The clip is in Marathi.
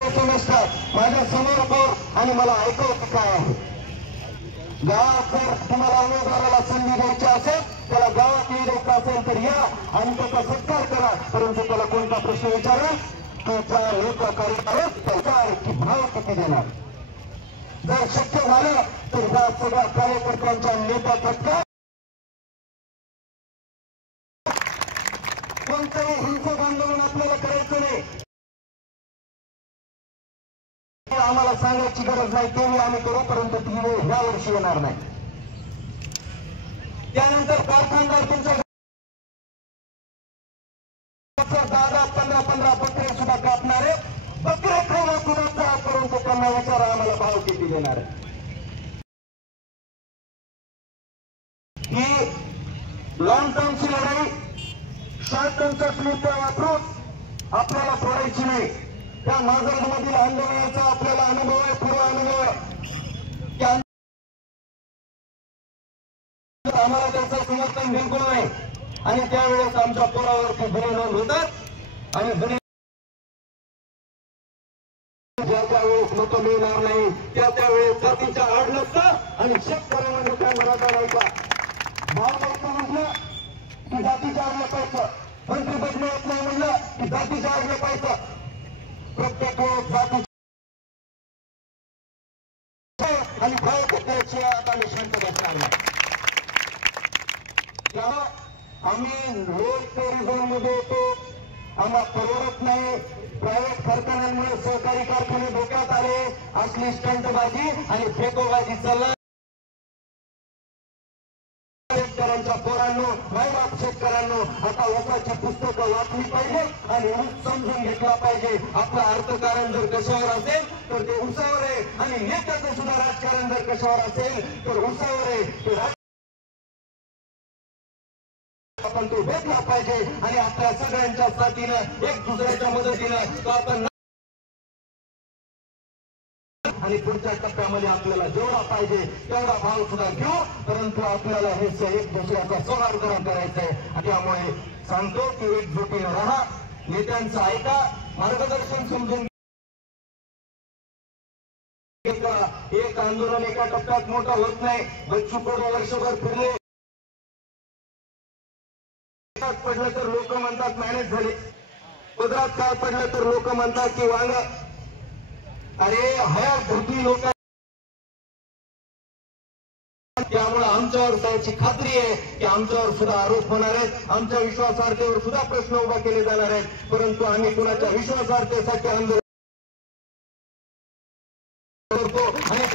माझ्या समोर बोर आणि मला ऐकवत काय आहे। गावात जर तुम्हाला उमेदवाराला संधी द्यायची असेल, त्याला गावात यायचं असेल तर या आणि त्याचा सत्कार करा, परंतु त्याला कोणता प्रश्न विचारा तुझा नेता कार्यक्रम त्याचा की भाव किती देणार। जर शक्य झालं तर या सगळ्या कार्यकर्त्यांच्या नेत्याचा कोणतंही हिंसक आंदोलन आपल्याला करायचं नाही, आम्हाला सांगायची गरज नाही, तेही आम्ही करू, परंतु ती वेळ ह्या वर्षी येणार नाही। त्यानंतर कारखानदार तुमच्या 10-15 बकरे सुद्धा कापणारे, बकरे खायला सुद्धा, परंतु त्यांना विचारा आम्हाला भाव किती देणार आहे। ही लॉंग टर्मची लढाई शॉर्ट टर्मचा स्लिप वापरून आपल्याला सोडायची नाही। त्या माजरमधील आंदोलनाचा आपल्याला अनुभव आहे, पूर्व अनुभव आहे, आम्हाला त्याचं समर्थन बिलकुल नाही आणि त्यावेळेस आमच्या पोरावरती गुन्हे नोंद होतात आणि गुन्हे ज्या त्यावेळेस मत मिळणार नाही त्यावेळेस जातीच्या आड नसतं आणि शेतकऱ्यांना काय मराठा राहायचा भाव द्यायचं म्हटलं की जातीच्या आड लपायचं, मंत्री बदली येत नाही म्हणलं की जातीच्या आड लपायचं, प्रत्येक वेळेस जाती आणि भाव घेतल्याची आता मी शांत बसणार नाही। आम्ही लोक टुरिझम मध्ये येतो, आम्हाला परवडत नाही, प्रायव्हेट कारखान्यांमुळे सहकारी कारखाने धोक्यात आले, असली स्टंटबाजी आणि फेकोबाजी चालला। शेतकऱ्यांच्या पोरांनो, मायबाप शेतकऱ्यांनो, आता ऊसाची पुस्तकं वाचली पाहिजे आणि ऊस समजून घेतला पाहिजे। आपलं अर्थकारण जर कशावर असेल तर ते ऊसावर आहे आणि नेत्याचं सुद्धा राजकारण जर कशावर असेल तर ऊसावर आहे। आपण तो भेटला पाहिजे आणि आपल्या सगळ्यांच्या साथीनं एक दुसऱ्याच्या मदतीनं तो आपण आणि पुढच्या टप्प्यामध्ये आपल्याला जेवढा पाहिजे तेवढा भाव सुद्धा घेऊ, परंतु आपल्याला हे एक दुसऱ्याचा सौहार्दपणे करायचंय। त्यामुळे सांगतो की एकजुटीनं राहा, नेत्यांचं ऐका, मार्गदर्शन समजून एक आंदोलन एका टप्प्यात मोठं होत नाही। बच्चू कडू वर्षभर फिरले, पडलं तर लोक म्हणतात मॅनेज झाले, पदरात काय पडलं तर लोक म्हणतात की वांग, अरे हयात धरती लोक, त्यामुळे आमच्यावर त्याची खात्री आहे की आमच्यावर सुद्धा आरोप होणार आहेत, आमच्या विश्वासार्हतेवर सुद्धा प्रश्न उभा केले जाणार आहेत, परंतु आम्ही कुणाच्या विश्वासार्हतेसाठी आंदोलन करतो आणि